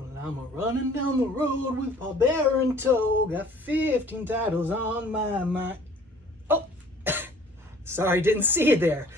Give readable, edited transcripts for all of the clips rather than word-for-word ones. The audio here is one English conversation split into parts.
Well, I'm a running down the road with Paul Bear in tow. Got 15 titles on my mind. Oh, sorry, didn't see you there.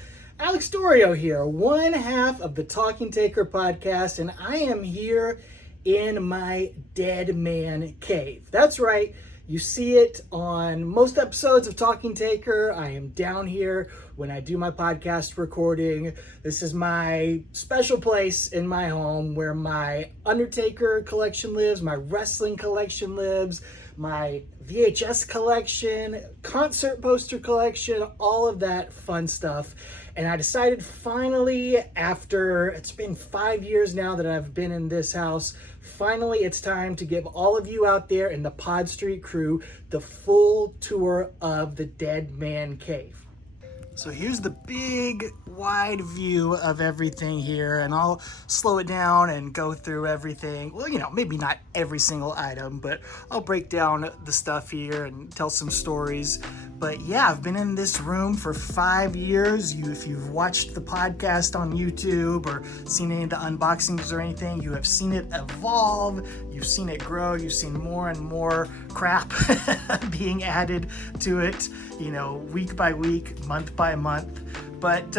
Alex Doriot here, one half of the Talking Taker podcast, and I am here in my dead man cave. That's right. You see it on most episodes of Talking Taker. I am down here when I do my podcast recording. This is my special place in my home where my Undertaker collection lives, my wrestling collection lives, my VHS collection, concert poster collection, all of that fun stuff. And I decided finally, after it's been 5 years now that I've been in this house, finally it's time to give all of you out there in the Pod Street crew the full tour of the Dead Man Cave. So here's the big wide view of everything here, and I'll slow it down and go through everything. Well, maybe not every single item, but I'll break down the stuff here and tell some stories. But yeah, I've been in this room for 5 years. If you've watched the podcast on YouTube or seen any of the unboxings or anything, you have seen it evolve, you've seen it grow, you've seen more and more crap being added to it, week by week, month by month. But,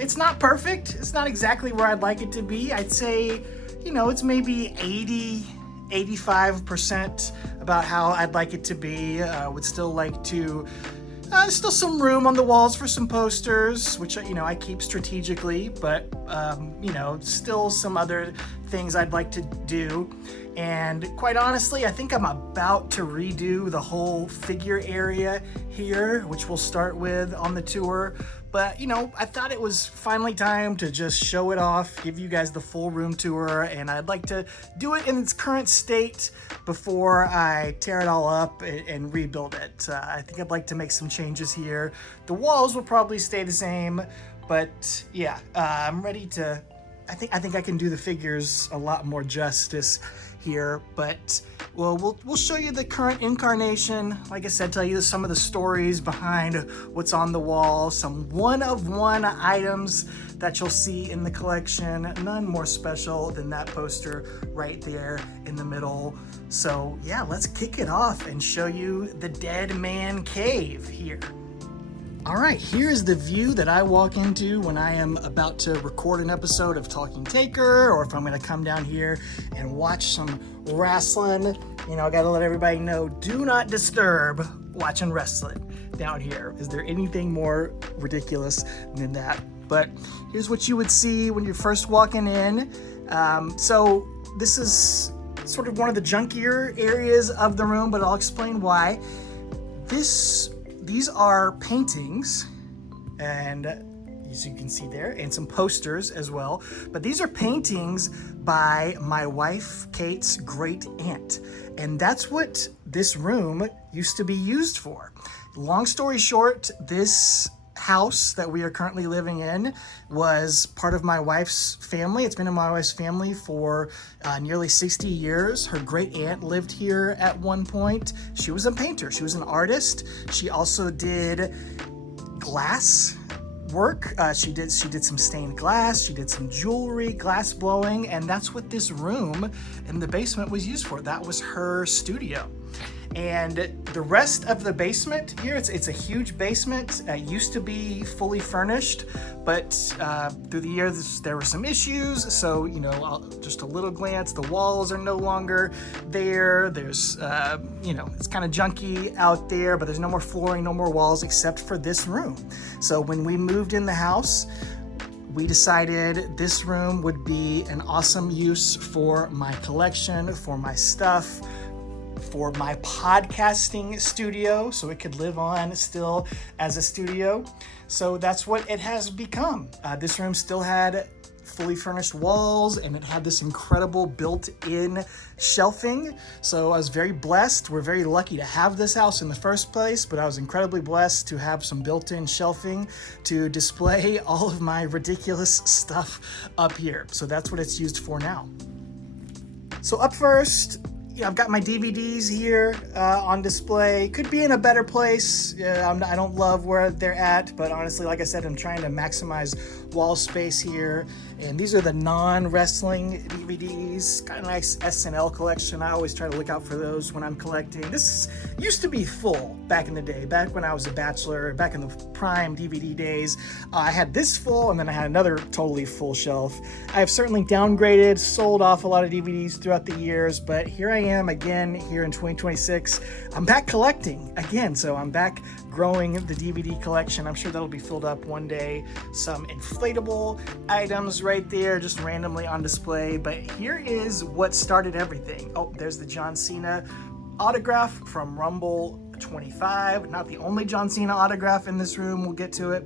it's not perfect. It's not exactly where I'd like it to be. I'd say, it's maybe 85% about how I'd like it to be. Would still like to, still some room on the walls for some posters, which, I keep strategically, but, still some other things I'd like to do. And quite honestly, I think I'm about to redo the whole figure area here, which we'll start with on the tour. But, I thought it was finally time to just show it off, give you guys the full room tour, and I'd like to do it in its current state before I tear it all up and rebuild it. I think I'd like to make some changes here. The walls will probably stay the same, but yeah, I'm ready to... I think I can do the figures a lot more justice here, but we'll show you the current incarnation. Like I said, tell you some of the stories behind what's on the wall, some one-of-one items that you'll see in the collection. None more special than that poster right there in the middle. So yeah, let's kick it off and show you the Dead Man Cave here. All right, here's the view that I walk into when I am about to record an episode of Talking Taker, or if I'm gonna come down here and watch some wrestling. I gotta let everybody know, do not disturb watching wrestling down here. Is there anything more ridiculous than that? But here's what you would see when you're first walking in. So this is sort of one of the junkier areas of the room, but I'll explain why. These are paintings, and as you can see there, and some posters as well. But these are paintings by my wife, Kate's great aunt. And that's what this room used to be used for. Long story short, this house that we are currently living in was part of my wife's family. It's been in my wife's family for nearly 60 years. Her great aunt lived here at one point. She was a painter. She was an artist. She also did glass work. She did some stained glass. She did some jewelry, glass blowing, and that's what this room in the basement was used for. That was her studio. And the rest of the basement here, it's a huge basement. It used to be fully furnished, but through the years there were some issues. So, just a little glance, the walls are no longer there. There's, it's kind of junky out there, but there's no more flooring, no more walls except for this room. So when we moved in the house, we decided this room would be an awesome use for my collection, for my stuff, for my podcasting studio, so it could live on still as a studio. So that's what it has become. This room still had fully furnished walls, and it had this incredible built-in shelving. So I was very blessed. We're very lucky to have this house in the first place, but I was incredibly blessed to have some built-in shelving to display all of my ridiculous stuff up here. So that's what it's used for now. So up first, I've got my DVDs here on display. Could be in a better place. I don't love where they're at, but honestly, like I said, I'm trying to maximize wall space here. And these are the non-wrestling DVDs, kind of nice SNL collection. I always try to look out for those when I'm collecting. This used to be full back in the day, back when I was a bachelor, back in the prime DVD days. I had this full, and then I had another totally full shelf. I have certainly downgraded, sold off a lot of DVDs throughout the years, but here I am again here in 2026. I'm back collecting again, so I'm back growing the DVD collection. I'm sure that'll be filled up one day. Some inflatable items right there, just randomly on display. But here is what started everything. Oh, there's the John Cena autograph from Rumble 25. Not the only John Cena autograph in this room, we'll get to it.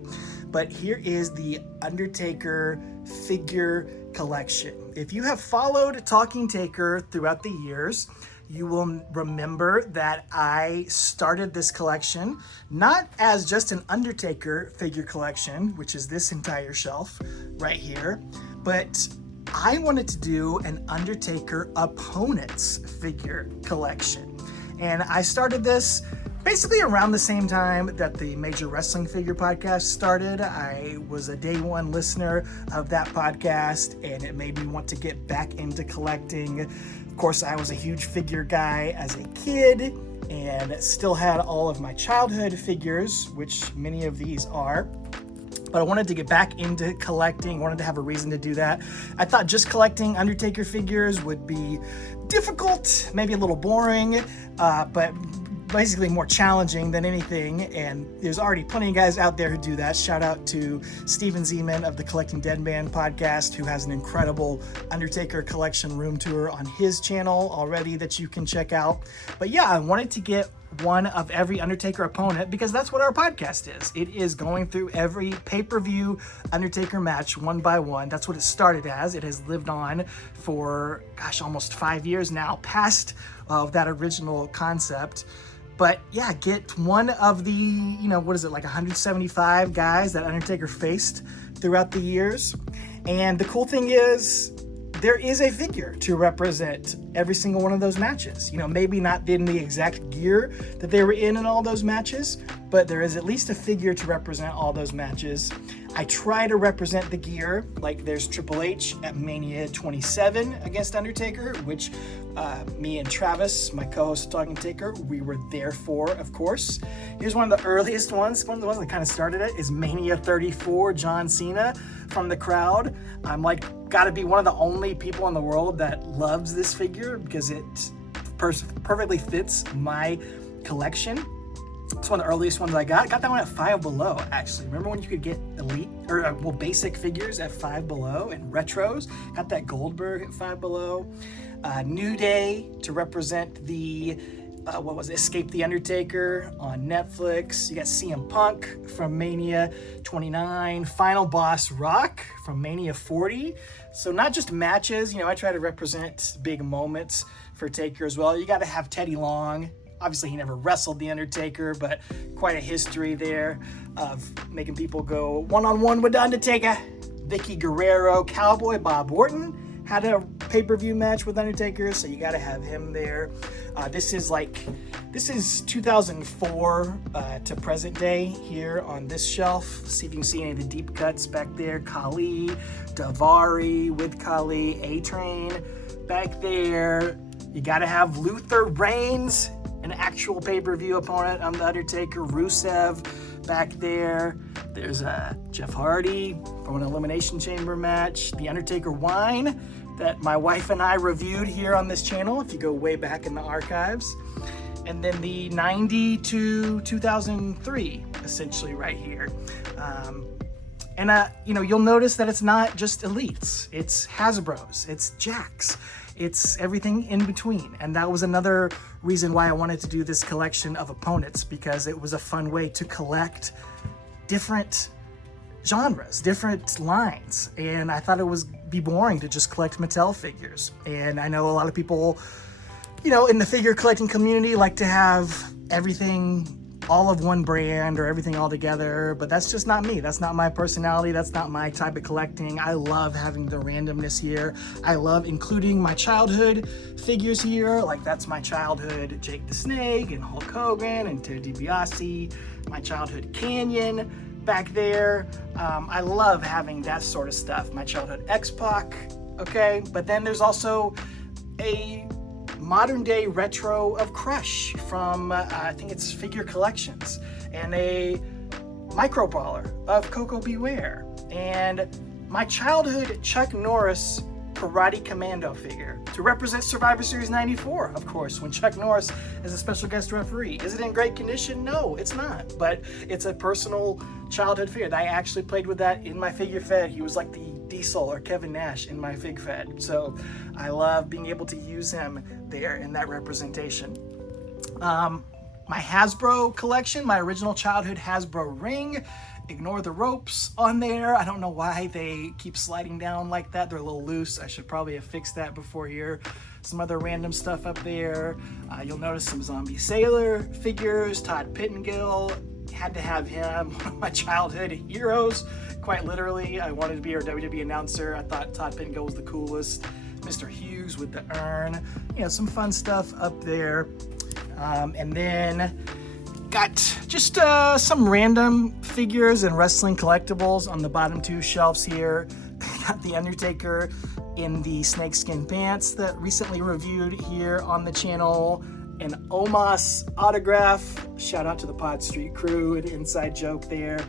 But here is the Undertaker figure collection. If you have followed Talking Taker throughout the years, you will remember that I started this collection not as just an Undertaker figure collection, which is this entire shelf right here, but I wanted to do an Undertaker opponents figure collection. And I started this basically around the same time that the Major Wrestling Figure podcast started. I was a day one listener of that podcast, and it made me want to get back into collecting. Of course, I was a huge figure guy as a kid and still had all of my childhood figures, which many of these are. But I wanted to get back into collecting, wanted to have a reason to do that. I thought just collecting Undertaker figures would be difficult, maybe a little boring, but basically more challenging than anything, and there's already plenty of guys out there who do that. Shout out to Steven Zeman of the Collecting Dead Man podcast, who has an incredible Undertaker collection room tour on his channel already that you can check out. But yeah, I wanted to get one of every Undertaker opponent because that's what our podcast is. It is going through every pay-per-view Undertaker match one by one. That's what it started as. It has lived on for, almost 5 years now, past of that original concept. But yeah, get one of the, 175 guys that Undertaker faced throughout the years. And the cool thing is, there is a figure to represent every single one of those matches. Maybe not in the exact gear that they were in all those matches, but there is at least a figure to represent all those matches. I try to represent the gear, like there's Triple H at Mania 27 against Undertaker, which me and Travis, my co-host of Talking Taker, we were there for, of course. Here's one of the earliest ones. One of the ones that kind of started it is Mania 34, John Cena from the crowd. I'm gotta be one of the only people in the world that loves this figure because it perfectly fits my collection. It's one of the earliest ones I got. I got that one at Five Below, actually. Remember when you could get elite, basic figures at Five Below and retros? Got that Goldberg at Five Below. New Day to represent the, Escape the Undertaker on Netflix. You got CM Punk from Mania 29. Final Boss Rock from Mania 40. So not just matches, I try to represent big moments for Taker as well. You got to have Teddy Long. Obviously, he never wrestled The Undertaker, but quite a history there of making people go one-on-one with The Undertaker. Vicky Guerrero, Cowboy Bob Orton had a pay-per-view match with Undertaker, so you got to have him there. This is 2004 to present day here on this shelf. See if you can see any of the deep cuts back there. Khali, Daivari with Khali, A-Train back there. You got to have Luther Reigns, an actual pay-per-view opponent on The Undertaker. Rusev back there. There's Jeff Hardy from an Elimination Chamber match. The Undertaker wine that my wife and I reviewed here on this channel, if you go way back in the archives. And then the 90 to 2003, essentially right here. You'll notice that it's not just elites. It's Hasbro's, it's Jack's, it's everything in between. And that was another reason why I wanted to do this collection of opponents, because it was a fun way to collect different genres, different lines. And I thought it would be boring to just collect Mattel figures. And I know a lot of people, in the figure collecting community like to have everything all of one brand or everything all together, but that's just not me. That's not my personality. That's not my type of collecting. I love having the randomness here. I love including my childhood figures here. Like that's my childhood Jake the Snake and Hulk Hogan and Ted DiBiase, my childhood Canyon back there. I love having that sort of stuff. My childhood X-Pac, okay? But then there's also a modern day retro of Crush from, I think it's Figure Collections, and a micro baller of Coco Beware, and my childhood Chuck Norris Karate Commando figure to represent Survivor Series 94, of course, when Chuck Norris is a special guest referee. Is it in great condition? No, it's not, but it's a personal childhood figure. I actually played with that in my figure fed. He was like the Diesel or Kevin Nash in my fig fed, so I love being able to use him there in that representation. My Hasbro collection, my original childhood Hasbro ring. Ignore the ropes on there. I don't know why they keep sliding down like that. They're a little loose. I should probably have fixed that before here. Some other random stuff up there. You'll notice some Zombie Sailor figures. Todd Pittengill, had to have him. One of my childhood heroes, quite literally. I wanted to be a WWE announcer. I thought Todd Pittengill was the coolest. Mr. Hughes with the urn. You know, some fun stuff up there. And then got just some random figures and wrestling collectibles on the bottom two shelves here. Got the Undertaker in the snakeskin pants that recently reviewed here on the channel. An Omos autograph. Shout out to the Pod Street crew, an inside joke there.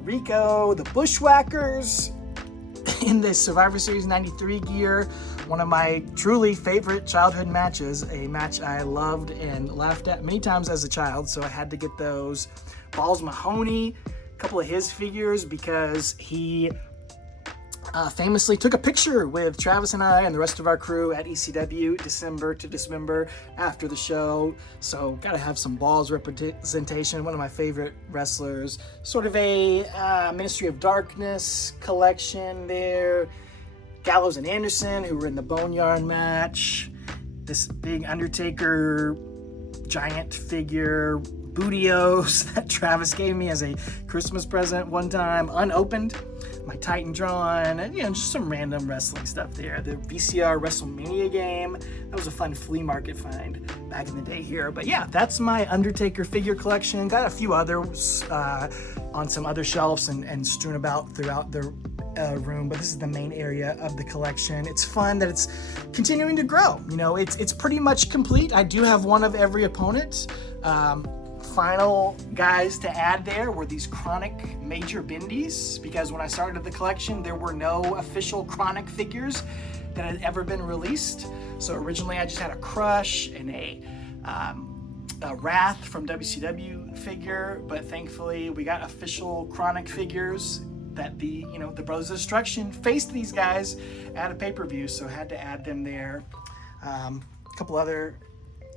Rico, the Bushwhackers in the Survivor Series 93 gear. One of my truly favorite childhood matches, a match I loved and laughed at many times as a child, so I had to get those. Balls Mahoney, a couple of his figures because he famously took a picture with Travis and I and the rest of our crew at ECW December to Dismember after the show, so gotta have some Balls representation. One of my favorite wrestlers. Sort of a Ministry of Darkness collection there. Gallows and Anderson, who were in the Boneyard match. This big Undertaker giant figure, Bootios, that Travis gave me as a Christmas present one time, unopened. My Titantron, and just some random wrestling stuff there. The VCR WrestleMania game, that was a fun flea market find back in the day here. But yeah, that's my Undertaker figure collection. Got a few others on some other shelves and strewn about throughout the room, but this is the main area of the collection. It's fun that it's continuing to grow. It's pretty much complete. I do have one of every opponent. Final guys to add there were these Chronic Major Bindies, because when I started the collection, there were no official Chronic figures that had ever been released. So originally I just had a Crush and a Wrath from WCW figure, but thankfully we got official Chronic figures that the Brothers of Destruction faced these guys at a pay-per-view, so I had to add them there. A couple other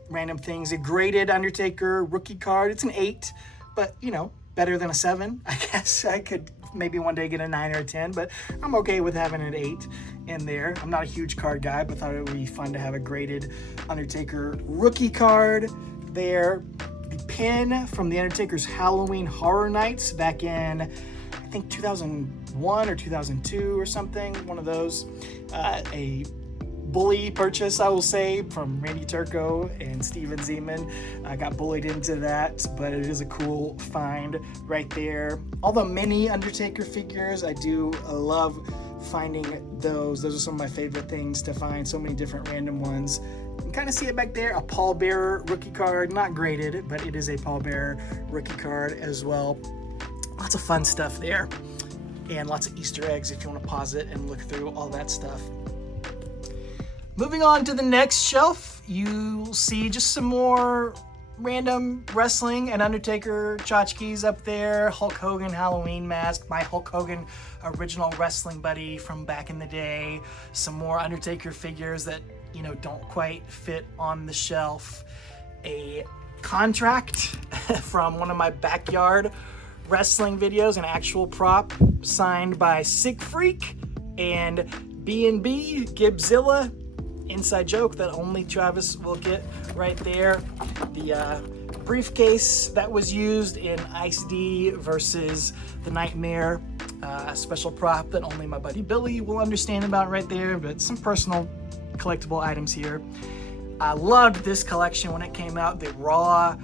random things. A graded Undertaker rookie card. It's an 8, but better than a 7. I guess I could maybe one day get a 9 or a 10, but I'm okay with having an 8 in there. I'm not a huge card guy, but thought it would be fun to have a graded Undertaker rookie card there. The pin from the Undertaker's Halloween Horror Nights back in, I think 2001 or 2002 or something, one of those. A bully purchase, I will say, from Randy Turco and Steven Zeman. I got bullied into that, but it is a cool find right there. All the mini Undertaker figures, I love finding those. Those are some of my favorite things to find, so many different random ones. You can kind of see it back there, a Paul Bearer rookie card, not graded, but it is a Paul Bearer rookie card as well. Lots of fun stuff there, and lots of Easter eggs if you want to pause it and look through all that stuff. Moving on to the next shelf, you'll see just some more random wrestling and Undertaker tchotchkes up there. Hulk Hogan Halloween mask, my Hulk Hogan original wrestling buddy from back in the day. Some more Undertaker figures that, don't quite fit on the shelf. A contract from one of my backyard wrestling videos, an actual prop signed by Sick Freak and B&B Gibbzilla. Inside joke that only Travis will get right there. The briefcase that was used in Ice D versus the Nightmare, special prop that only my buddy Billy will understand about right there, but some personal collectible items here. I loved this collection when it came out. The Raw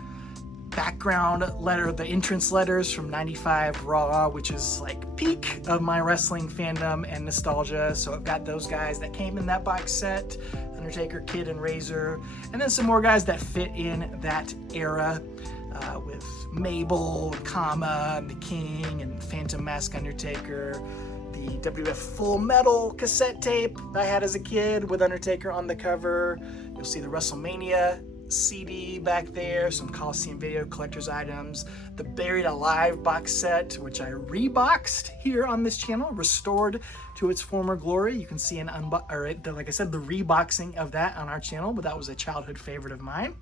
background letter, the entrance letters from 95 Raw, which is like peak of my wrestling fandom and nostalgia. So I've got those guys that came in that box set, Undertaker, Kid, and Razor, and then some more guys that fit in that era with Mabel, Kama, and the King, and Phantom Mask Undertaker, the WWF Full Metal cassette tape I had as a kid with Undertaker on the cover. You'll see the WrestleMania CD back there, some Coliseum Video collector's items, the Buried Alive box set, which I reboxed here on this channel, restored to its former glory. You can see like I said, the reboxing of that on our channel, but that was a childhood favorite of mine.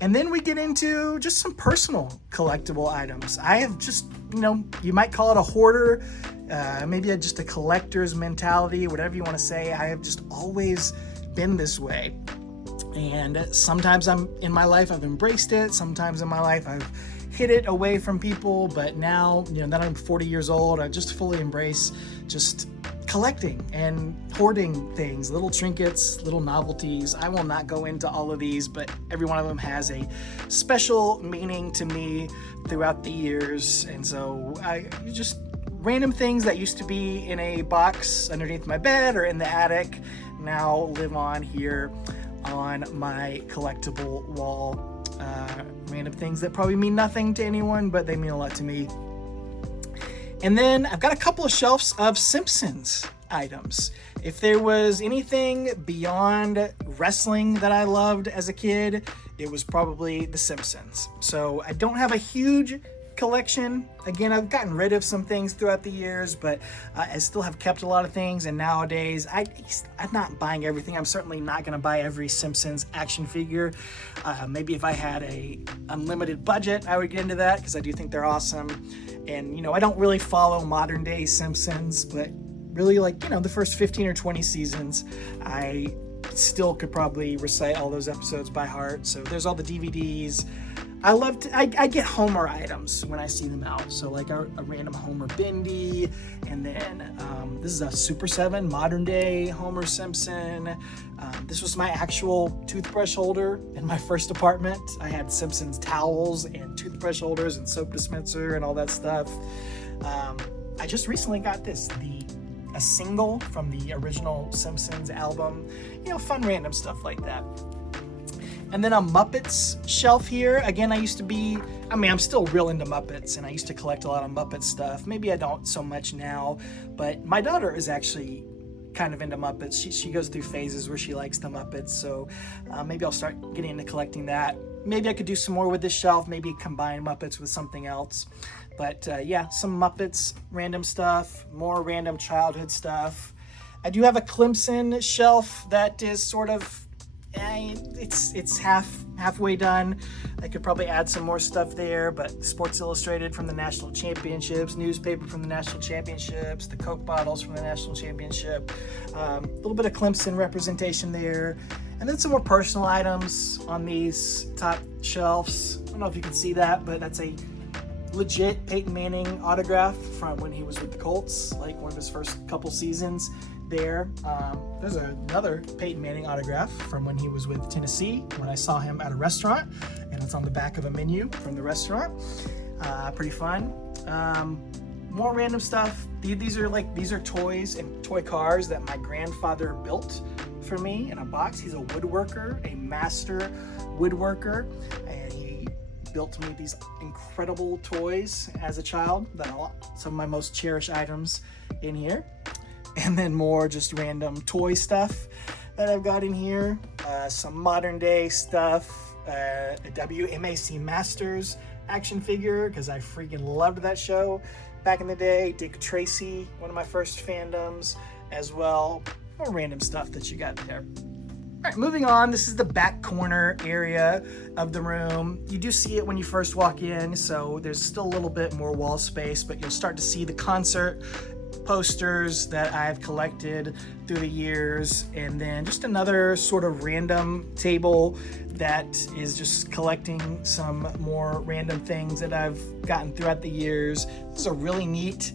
And then we get into just some personal collectible items. I have just, you might call it a hoarder, maybe just a collector's mentality, whatever you want to say. I have just always been this way. And sometimes in my life I've embraced it. Sometimes in my life I've hid it away from people. But now, that I'm 40 years old, I just fully embrace just collecting and hoarding things, little trinkets, little novelties. I will not go into all of these, but every one of them has a special meaning to me throughout the years. And so just random things that used to be in a box underneath my bed or in the attic now live on here on my collectible wall. Random things that probably mean nothing to anyone, but they mean a lot to me. And then I've got a couple of shelves of Simpsons items. If there was anything beyond wrestling that I loved as a kid, it was probably The Simpsons. So I don't have a huge collection. Again, I've gotten rid of some things throughout the years, but I still have kept a lot of things. And nowadays, I'm not buying everything. I'm certainly not going to buy every Simpsons action figure. Maybe if I had a unlimited budget, I would get into that because I do think they're awesome. And, I don't really follow modern day Simpsons, but really the first 15 or 20 seasons, I still could probably recite all those episodes by heart. So there's all the DVDs. I get Homer items when I see them out. So like a random Homer Bendy, and then this is a Super 7 modern day Homer Simpson. This was my actual toothbrush holder in my first apartment. I had Simpsons towels and toothbrush holders and soap dispenser and all that stuff. I just recently got a single from the original Simpsons album. Fun random stuff like that. And then a Muppets shelf here. Again, I'm still real into Muppets, and I used to collect a lot of Muppet stuff. Maybe I don't so much now, but my daughter is actually kind of into Muppets. She goes through phases where she likes the Muppets, so maybe I'll start getting into collecting that. Maybe I could do some more with this shelf, maybe combine Muppets with something else. But yeah, some Muppets, random stuff, more random childhood stuff. I do have a Clemson shelf that is sort of, it's halfway done. I could probably add some more stuff there, but Sports Illustrated from the National Championships, newspaper from the National Championships, the Coke bottles from the National Championship, a little bit of Clemson representation there, and then some more personal items on these top shelves. I don't know if you can see that, but that's a legit Peyton Manning autograph from when he was with the Colts, like one of his first couple seasons there. There's another Peyton Manning autograph from when he was with Tennessee, when I saw him at a restaurant, and it's on the back of a menu from the restaurant. Pretty fun. More random stuff. These are toys and toy cars that my grandfather built for me in a box. He's a woodworker, a master woodworker, and he built me these incredible toys as a child. Some of my most cherished items in here. And then more just random toy stuff that I've got in here. Some modern day stuff. A WMAC Masters action figure, because I freaking loved that show back in the day. Dick Tracy, one of my first fandoms as well. More random stuff that you got there. All right, moving on. This is the back corner area of the room. You do see it when you first walk in, so there's still a little bit more wall space, but you'll start to see the concert posters that I've collected through the years, and then just another sort of random table that is just collecting some more random things that I've gotten throughout the years. This is a really neat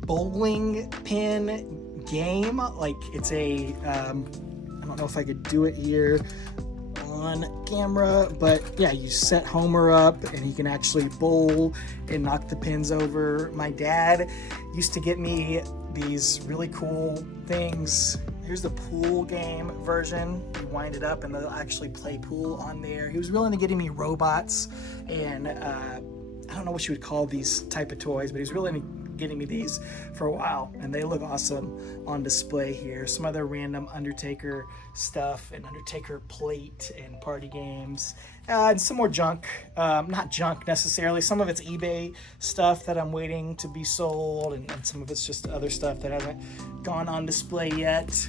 bowling pin game. Like, it's a I don't know if I could do it here. on camera, but yeah, you set Homer up and he can actually bowl and knock the pins over. My dad used to get me these really cool things. Here's the pool game version. You wind it up and they'll actually play pool on there. He was willing to getting me robots and I don't know what you would call these type of toys, but he's willing to getting me these for a while, and they look awesome on display here. Some other random Undertaker stuff, and Undertaker plate and party games, and some more junk. Not junk necessarily. Some of it's eBay stuff that I'm waiting to be sold, and some of it's just other stuff that hasn't gone on display yet.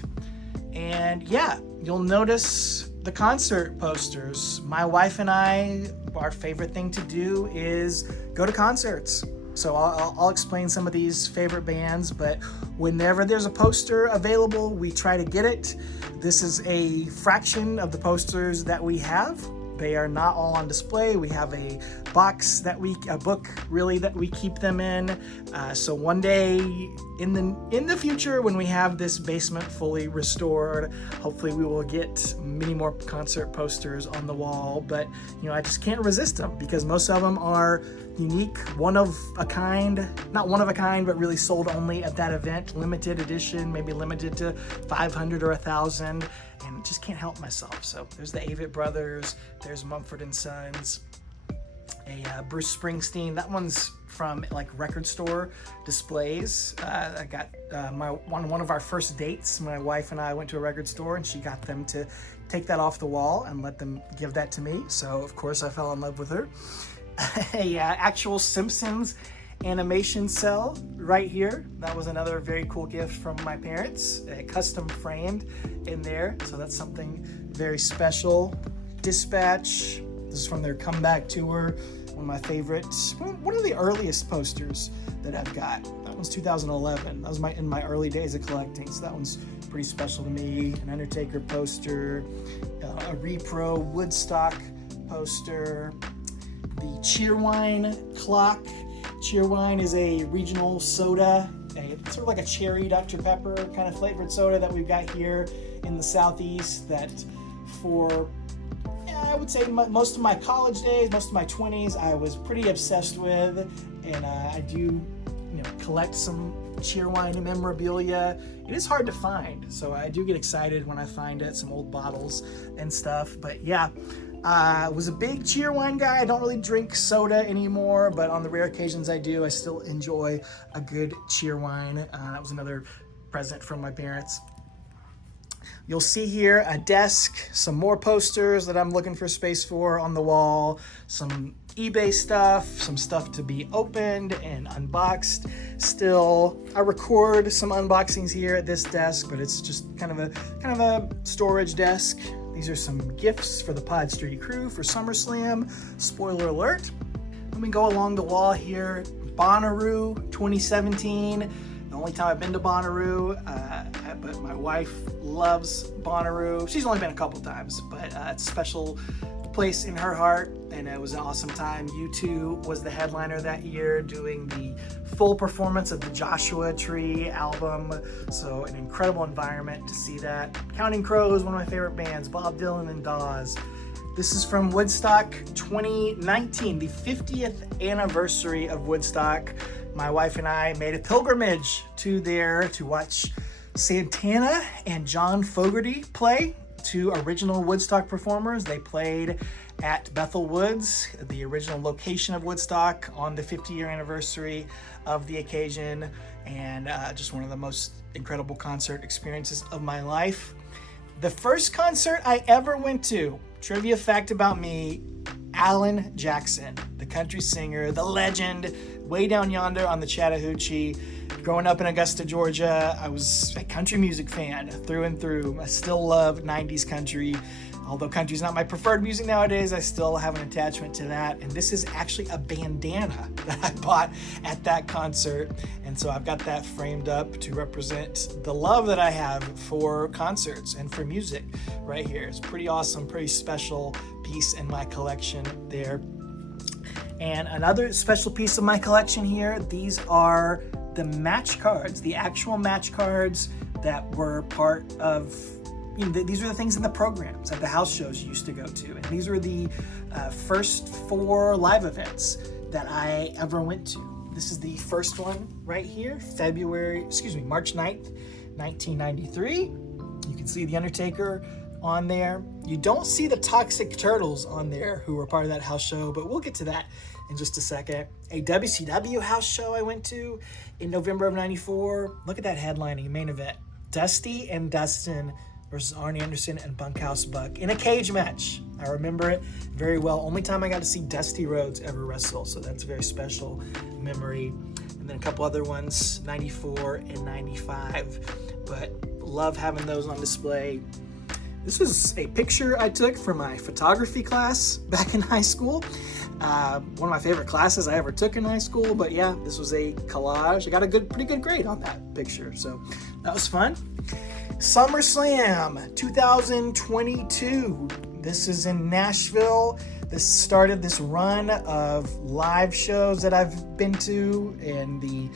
And yeah, you'll notice the concert posters. My wife and I, our favorite thing to do is go to concerts. So I'll explain some of these favorite bands, but whenever there's a poster available, we try to get it. This is a fraction of the posters that we have. They are not all on display. We have a book really, that we keep them in. So one day in the future, when we have this basement fully restored, hopefully we will get many more concert posters on the wall. But I just can't resist them because most of them are unique, one of a kind, not one of a kind, but really sold only at that event, limited edition, maybe limited to 500 or 1,000. And just can't help myself. So there's the Avett Brothers, there's Mumford & Sons, a Bruce Springsteen. That one's from like record store displays. I got one of our first dates. My wife and I went to a record store and she got them to take that off the wall and let them give that to me. So of course I fell in love with her. A actual Simpsons animation cell right here. That was another very cool gift from my parents, custom framed in there. So that's something very special. Dispatch, this is from their comeback tour. One of my favorites. One of the earliest posters that I've got. That one's 2011. That was in my early days of collecting. So that one's pretty special to me. An Undertaker poster, a Repro Woodstock poster, the Cheerwine clock. Cheerwine is a regional soda, sort of like a cherry Dr. Pepper kind of flavored soda that we've got here in the Southeast that for, I would say most of my college days, most of my 20s, I was pretty obsessed with, and I do collect some Cheerwine memorabilia. It is hard to find, so I do get excited when I find it, some old bottles and stuff, but yeah. Was a big Cheerwine guy. I don't really drink soda anymore, but on the rare occasions I do, I still enjoy a good Cheerwine. That was another present from my parents. You'll see here a desk, some more posters that I'm looking for space for on the wall, some eBay stuff, some stuff to be opened and unboxed. Still, I record some unboxings here at this desk, but it's just kind of a storage desk. These are some gifts for the Pod Street crew for SummerSlam. Spoiler alert. Let me go along the wall here. Bonnaroo 2017. The only time I've been to Bonnaroo, but my wife loves Bonnaroo. She's only been a couple times, but it's a special place in her heart, and it was an awesome time. U2 was the headliner that year, doing the full performance of the Joshua Tree album, so an incredible environment to see that. Counting Crows, one of my favorite bands, Bob Dylan and Dawes. This is from Woodstock 2019, the 50th anniversary of Woodstock. My wife and I made a pilgrimage to there to watch Santana and John Fogerty play, two original Woodstock performers. They played at Bethel Woods, the original location of Woodstock, on the 50-year anniversary of the occasion, and just one of the most incredible concert experiences of my life. The first concert I ever went to, trivia fact about me, Alan Jackson, the country singer, the legend, way down yonder on the Chattahoochee. Growing up in Augusta, Georgia, I was a country music fan through and through. I still love 90s country. Although country's not my preferred music nowadays, I still have an attachment to that. And this is actually a bandana that I bought at that concert. And so I've got that framed up to represent the love that I have for concerts and for music right here. It's pretty awesome, pretty special piece in my collection there. And another special piece of my collection here, these are the match cards, the actual match cards that were part of these are the things in the programs at the house shows you used to go to. And these were the first 4 live events that I ever went to. This is the first one right here, March 9th, 1993. You can see the Undertaker on there. You don't see the Toxic Turtles on there, who were part of that house show, but we'll get to that in just a second. A WCW house show I went to in November of 94. Look at that headlining main event. Dusty and Dustin versus Arnie Anderson and Bunkhouse Buck in a cage match. I remember it very well. Only time I got to see Dusty Rhodes ever wrestle, so that's a very special memory. And then a couple other ones, 94 and 95. But love having those on display. This was a picture I took for my photography class back in high school. One of my favorite classes I ever took in high school, but yeah, this was a collage. I got a pretty good grade on that picture, so that was fun. SummerSlam 2022. This is in Nashville. This started this run of live shows that I've been to, and the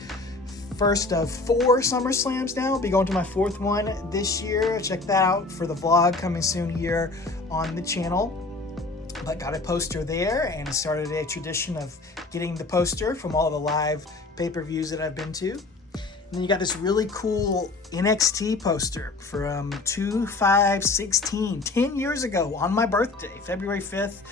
first of 4 SummerSlams now. I'll be going to my 4th one this year. Check that out for the vlog coming soon here on the channel. But got a poster there and started a tradition of getting the poster from all the live pay-per-views that I've been to. And then you got this really cool NXT poster from 2016, 10 years ago on my birthday, February 5th.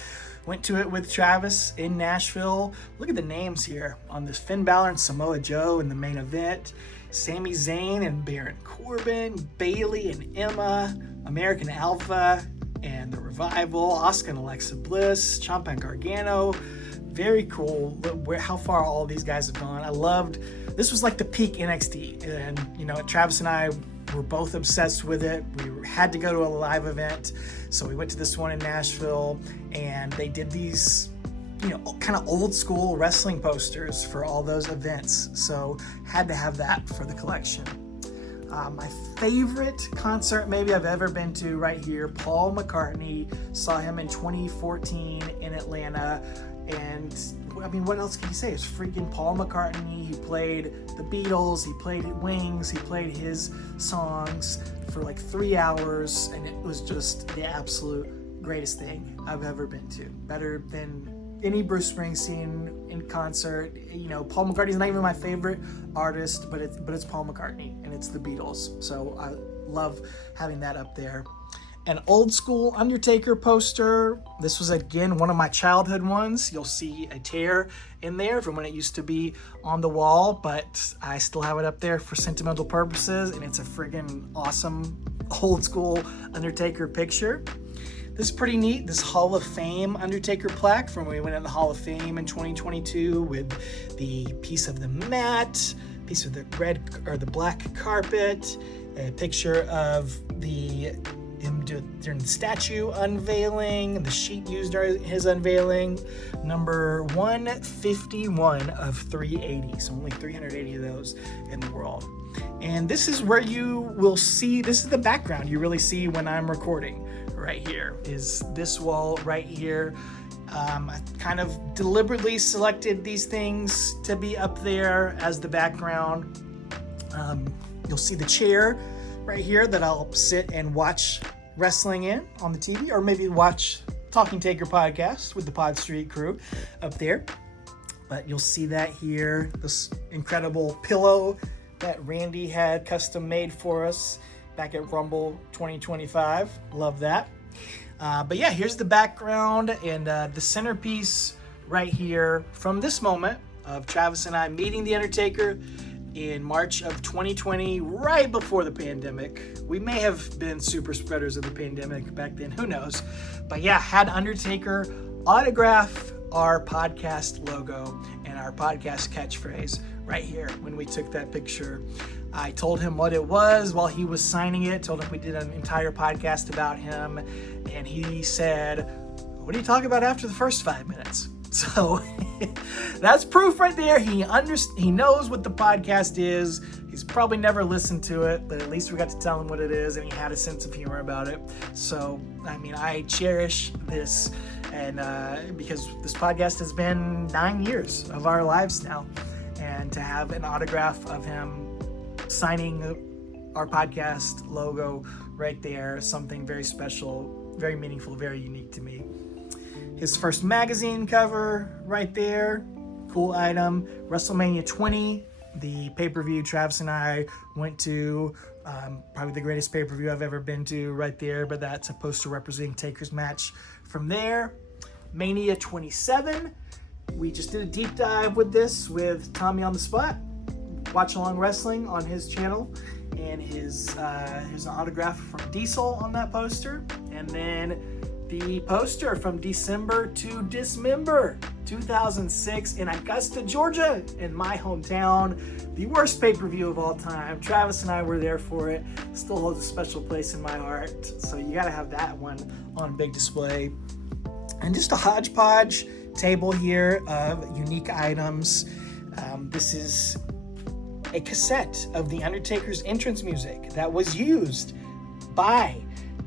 Went to it with Travis in Nashville. Look at the names here on this. Finn Balor and Samoa Joe in the main event. Sami Zayn and Baron Corbin. Bayley and Emma. American Alpha and The Revival. Asuka and Alexa Bliss. Ciampa and Gargano. Very cool how far all these guys have gone. I loved, this was like the peak NXT. And, Travis and I were both obsessed with it. We had to go to a live event. So we went to this one in Nashville, and they did these, kind of old school wrestling posters for all those events. So had to have that for the collection. My favorite concert maybe I've ever been to right here, Paul McCartney. Saw him in 2014 in Atlanta. And what else can you say? It's freaking Paul McCartney. He played the Beatles, he played Wings, he played his songs for like 3 hours, and it was just the absolute greatest thing I've ever been to. Better than any Bruce Springsteen in concert. Paul McCartney's not even my favorite artist, but it's Paul McCartney, and it's the Beatles. So I love having that up there. An old school Undertaker poster. This was again one of my childhood ones. You'll see a tear in there from when it used to be on the wall, but I still have it up there for sentimental purposes, and it's a friggin' awesome old school Undertaker picture. This is pretty neat. This Hall of Fame Undertaker plaque from when we went in the Hall of Fame in 2022 with the piece of the mat, piece of the the black carpet, a picture of him during the statue unveiling, the sheet used during his unveiling, number 151 of 380, so only 380 of those in the world. And this is where you will see, this is the background you really see when I'm recording. Right here is this wall right here. I kind of deliberately selected these things to be up there as the background. You'll see the chair right here that I'll sit and watch wrestling in on the TV, or maybe watch Talking Taker podcast with the Pod Street crew up there. But you'll see that here, this incredible pillow that Randy had custom made for us back at Rumble 2025. Love that. But yeah, here's the background and the centerpiece right here from this moment of Travis and I meeting The Undertaker in March of 2020, right before the pandemic. We may have been super spreaders of the pandemic back then, who knows? But yeah, had Undertaker autograph our podcast logo and our podcast catchphrase right here when we took that picture. I told him what it was while he was signing it, told him we did an entire podcast about him, and he said, "What do you talk about after the first 5 minutes?" So that's proof right there. He knows what the podcast is. He's probably never listened to it, but at least we got to tell him what it is, and he had a sense of humor about it. So, I cherish this, and because this podcast has been 9 years of our lives now, and to have an autograph of him signing our podcast logo right there. Something very special, very meaningful, very unique to me. His first magazine cover right there. Cool item. WrestleMania 20, the pay-per-view Travis and I went to. Probably the greatest pay-per-view I've ever been to right there, but that's a poster representing Taker's match from there. Mania 27, we just did a deep dive with this with Tommy on the Spot, Watch Along Wrestling on his channel, and his autograph from Diesel on that poster, and then the poster from December to Dismember 2006 in Augusta, Georgia, in my hometown. The worst pay-per-view of all time. Travis and I were there for it. Still holds a special place in my heart. So you gotta have that one on big display. And just a hodgepodge table here of unique items. This is a cassette of The Undertaker's entrance music that was used by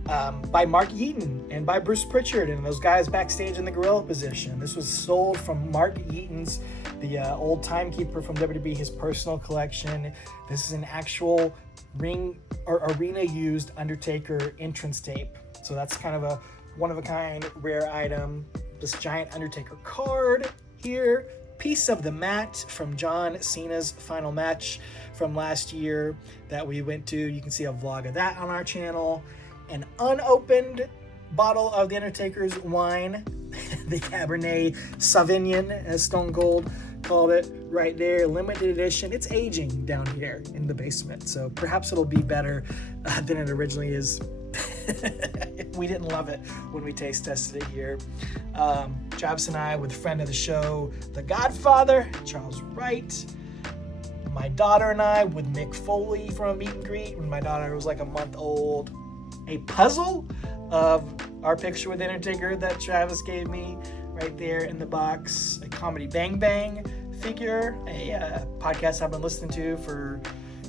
Mark Yeaton and by Bruce Pritchard and those guys backstage in the gorilla position. This was sold from Mark Yeaton's, the old timekeeper from WWE, his personal collection. This is an actual ring or arena used Undertaker entrance tape. So that's kind of a one-of-a-kind rare item. This giant Undertaker card here. Piece of the mat from John Cena's final match from last year that we went to. You can see a vlog of that on our channel. An unopened bottle of The Undertaker's wine, the Cabernet Sauvignon, as Stone Cold called it, right there, limited edition. It's aging down here in the basement, so perhaps it'll be better than it originally is. We didn't love it when we taste tested it here. Travis and I with friend of the show, The Godfather, Charles Wright. My daughter and I with Mick Foley from a meet and greet when my daughter was like a month old. A puzzle of our picture with The Undertaker that Travis gave me right there in the box. A Comedy Bang Bang figure, a podcast I've been listening to for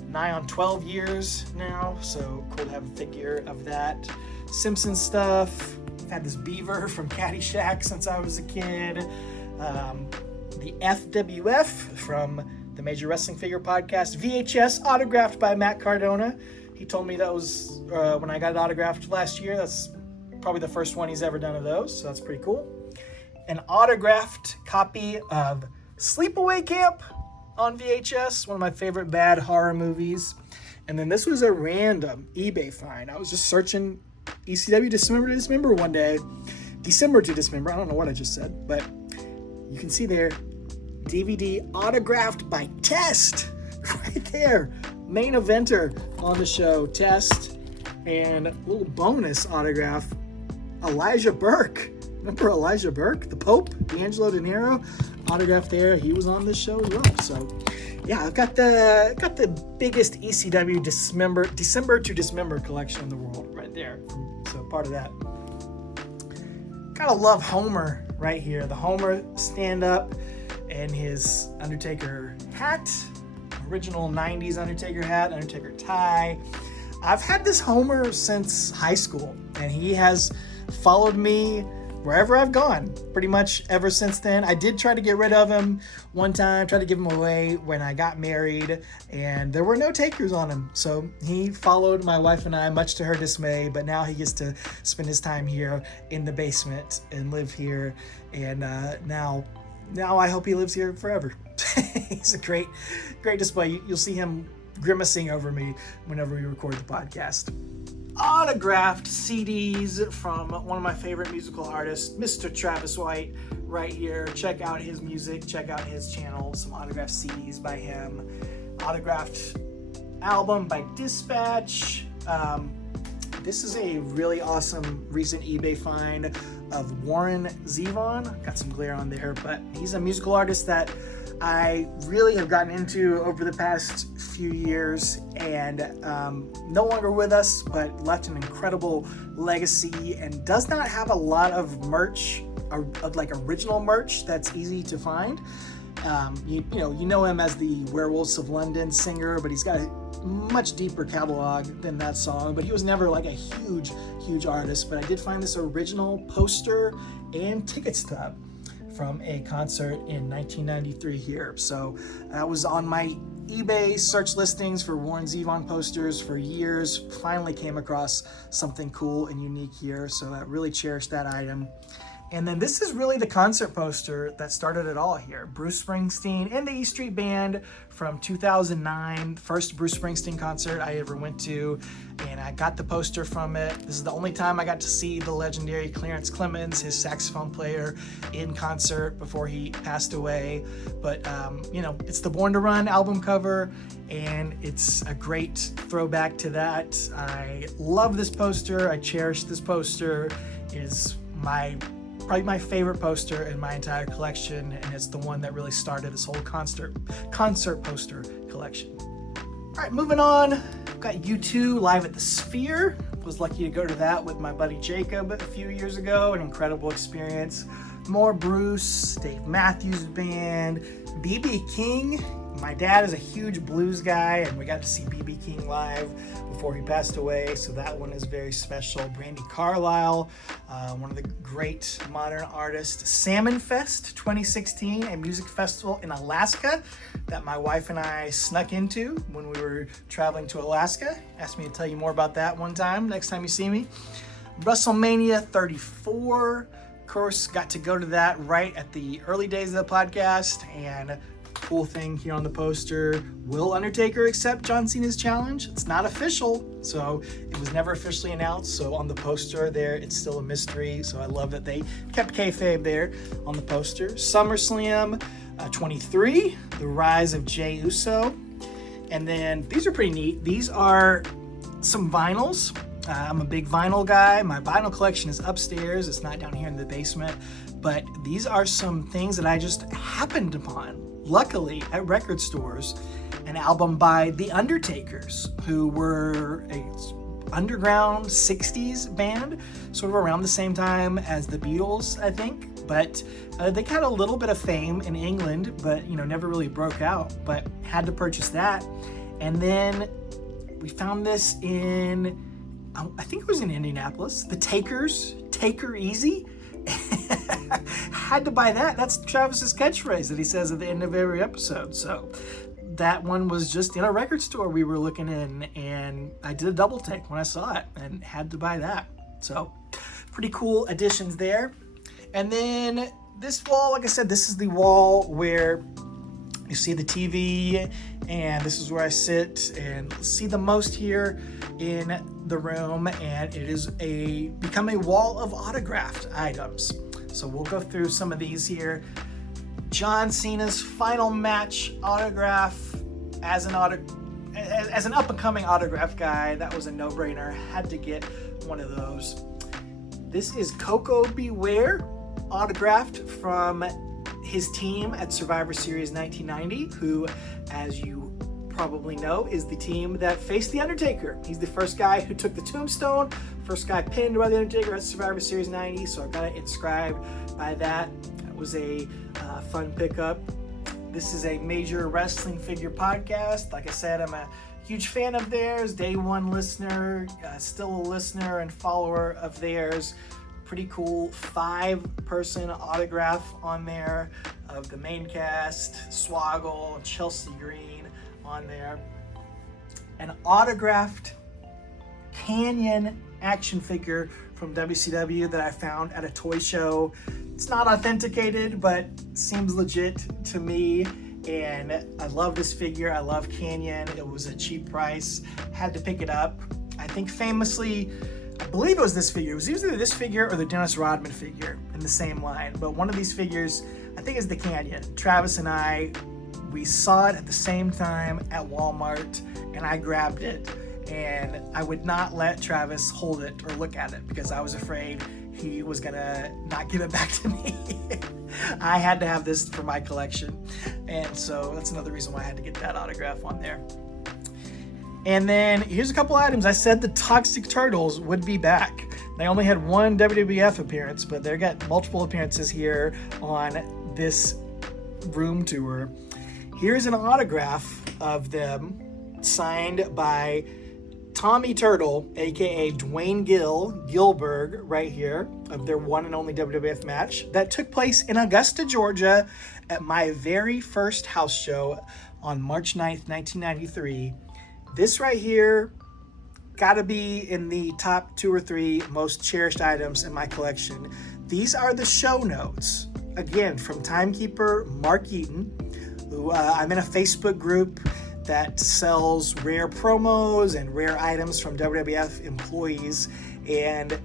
nigh on 12 years now, so cool to have a figure of that. Simpsons stuff. I've had this beaver from Caddyshack since I was a kid. The FWF from the Major Wrestling Figure Podcast. VHS autographed by Matt Cardona. He told me that was when I got it autographed last year. That's probably the first one he's ever done of those, so that's pretty cool. An autographed copy of Sleepaway Camp on VHS, one of my favorite bad horror movies. And then this was a random eBay find. I was just searching ECW December to Dismember one day. December to Dismember, I don't know what I just said, but you can see there, DVD autographed by Test, right there. Main eventer on the show, Test, and a little bonus autograph, Elijah Burke. Remember Elijah Burke, the Pope, D'Angelo De Niro, autograph there. He was on this show as well. So, yeah, I've got the biggest ECW December to Dismember collection in the world right there. So part of that. Gotta love Homer right here. The Homer stand up and his Undertaker hat. Original 90s Undertaker hat, Undertaker tie. I've had this Homer since high school, and he has followed me wherever I've gone, pretty much ever since then. I did try to get rid of him one time, tried to give him away when I got married, and there were no takers on him. So he followed my wife and I, much to her dismay, but now he gets to spend his time here in the basement and live here, and now I hope he lives here forever. He's a great display. You'll see him grimacing over me whenever we record the podcast. Autographed CDs from one of my favorite musical artists, Mr. Travis White, right here. Check out his music, check out his channel, some autographed CDs by him. Autographed album by Dispatch. This is a really awesome recent eBay find of Warren Zevon. Got some glare on there, but he's a musical artist that I really have gotten into over the past few years, and no longer with us, but left an incredible legacy and does not have a lot of merch, like original merch that's easy to find. You know him as the Werewolves of London singer, but he's got a much deeper catalog than that song, but he was never like a huge artist. But I did find this original poster and ticket stub from a concert in 1993 here. So that was on my eBay search listings for Warren Zevon posters for years. Finally came across something cool and unique here, so I really cherished that item. And then this is really the concert poster that started it all here. Bruce Springsteen and the E Street Band from 2009, first Bruce Springsteen concert I ever went to, and I got the poster from it. This is the only time I got to see the legendary Clarence Clemons, his saxophone player, in concert before he passed away. But, you know, it's the Born to Run album cover, and it's a great throwback to that. I love this poster. I cherish this poster. It is probably my favorite poster in my entire collection, and it's the one that really started this whole concert poster collection. All right, moving on. I've got U2 live at the Sphere. Was lucky to go to that with my buddy Jacob a few years ago. An incredible experience. More Bruce, Dave Matthews Band, B.B. King. My dad is a huge blues guy, and we got to see B.B. King live before he passed away, so that one is very special. Brandi Carlile, one of the great modern artists. Salmon Fest 2016, a music festival in Alaska that my wife and I snuck into when we were traveling to Alaska. Asked me to tell you more about that one time, next time you see me. WrestleMania 34, of course, got to go to that right at the early days of the podcast, and cool thing here on the poster, will Undertaker accept John Cena's challenge? It's not official, so it was never officially announced, so on the poster there, it's still a mystery, so I love that they kept kayfabe there on the poster. SummerSlam 23, the rise of Jey Uso, and then these are pretty neat. These are some vinyls. I'm a big vinyl guy. My vinyl collection is upstairs. It's not down here in the basement, but these are some things that I just happened upon. Luckily, at record stores, an album by The Undertakers, who were a underground 60s band, sort of around the same time as the Beatles, I think. But they got a little bit of fame in England, but never really broke out. But had to purchase that, and then we found this in, I think it was in Indianapolis. The Takers, Take Her Easy. Had to buy that. That's Travis's catchphrase that he says at the end of every episode. So that one was just in a record store we were looking in, and I did a double take when I saw it and had to buy that. So pretty cool additions there. And then this wall, like I said, this is the wall where you see the TV, and this is where I sit and see the most here in the room, and it is become a wall of autographed items. So we'll go through some of these here. John Cena's final match autograph. As an up-and-coming autograph guy, that was a no-brainer. Had to get one of those. This is Coco Beware, autographed from his team at Survivor Series 1990, who, as you probably know, is the team that faced The Undertaker. He's the first guy who took the tombstone, first guy pinned by The Undertaker at Survivor Series 90, so I got it inscribed by that. That was a fun pickup. This is a Major Wrestling Figure podcast. Like I said, I'm a huge fan of theirs, day one listener, still a listener and follower of theirs. Pretty cool 5-person autograph on there of the main cast, Swoggle and Chelsea Green on there. An autographed Canyon action figure from WCW that I found at a toy show. It's not authenticated, but seems legit to me. And I love this figure. I love Canyon. It was a cheap price. Had to pick it up. I think famously, I believe it was this figure. It was either this figure or the Dennis Rodman figure in the same line. But one of these figures, I think, is the Canyon. Travis and I, we saw it at the same time at Walmart, and I grabbed it. And I would not let Travis hold it or look at it because I was afraid he was gonna not give it back to me. I had to have this for my collection. And so that's another reason why I had to get that autograph on there. And then here's a couple items. I said the Toxic Turtles would be back. They only had one WWF appearance, but they got multiple appearances here on this room tour. Here's an autograph of them signed by Tommy Turtle, aka Dwayne Gilbert, right here, of their one and only WWF match that took place in Augusta, Georgia, at my very first house show on March 9th, 1993. This right here gotta be in the top 2 or 3 most cherished items in my collection. These are the show notes, again, from timekeeper Mark Eaton, who I'm in a Facebook group that sells rare promos and rare items from WWF employees, and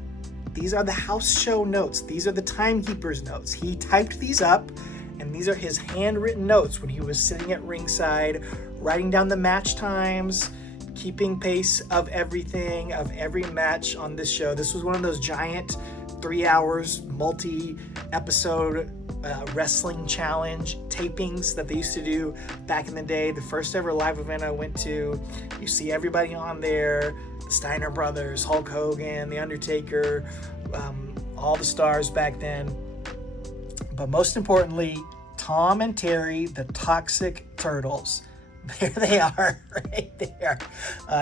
these are the house show notes. These are the timekeeper's notes. He typed these up, and these are his handwritten notes when he was sitting at ringside, writing down the match times, keeping pace of everything, of every match on this show. This was one of those giant 3 hours, multi-episode wrestling challenge tapings that they used to do back in the day. The first ever live event I went to, you see everybody on there, the Steiner brothers, Hulk Hogan, the Undertaker, all the stars back then. But most importantly, Tom and Terry, the Toxic Turtles. There they are, right there.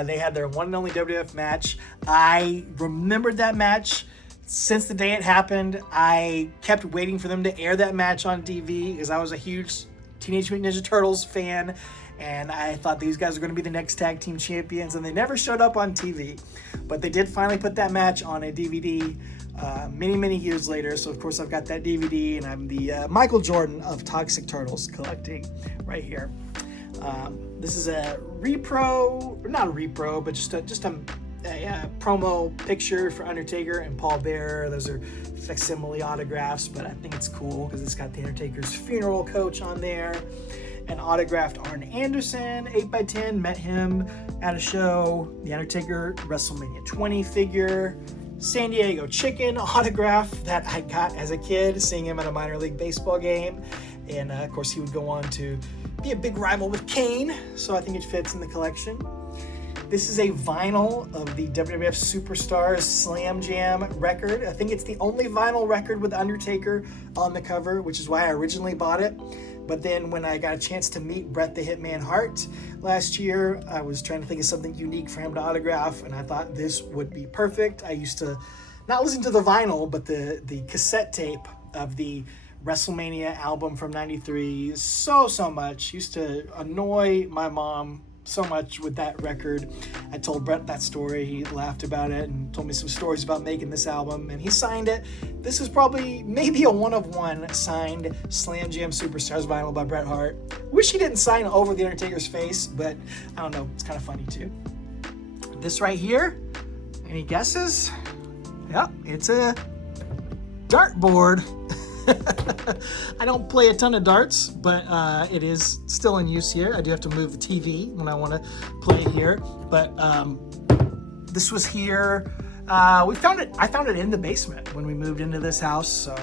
They had their one and only WWF match. I remembered that match since the day it happened. I kept waiting for them to air that match on TV because I was a huge Teenage Mutant Ninja Turtles fan, and I thought these guys were going to be the next tag team champions, and they never showed up on TV. But they did finally put that match on a DVD many years later. So of course I've got that DVD, and I'm the Michael Jordan of Toxic Turtles collecting right here. This is a repro, not a repro, but just a promo picture for Undertaker and Paul Bearer. Those are facsimile autographs, but I think it's cool because it's got the Undertaker's funeral coach on there. An autographed Arn Anderson 8x10, met him at a show. The Undertaker WrestleMania 20 figure. San Diego Chicken autograph that I got as a kid, seeing him at a minor league baseball game. And of course he would go on to be a big rival with Kane, so I think it fits in the collection. This is a vinyl of the WWF Superstars Slam Jam record. I think it's the only vinyl record with Undertaker on the cover, which is why I originally bought it. But then when I got a chance to meet Bret the Hitman Hart last year, I was trying to think of something unique for him to autograph, and I thought this would be perfect. I used to not listen to the vinyl, but the cassette tape of the WrestleMania album from '93 so much. Used to annoy my mom so much with that record. I told Bret that story. He laughed about it and told me some stories about making this album, and he signed it. This is probably maybe a one-of-one signed Slam Jam Superstars vinyl by Bret Hart. Wish he didn't sign over the Undertaker's face, but I don't know, it's kind of funny too. This right here, any guesses? Yep, it's a dartboard. I don't play a ton of darts, but it is still in use here. I do have to move the TV when I want to play here, but this was here. I found it in the basement when we moved into this house. So,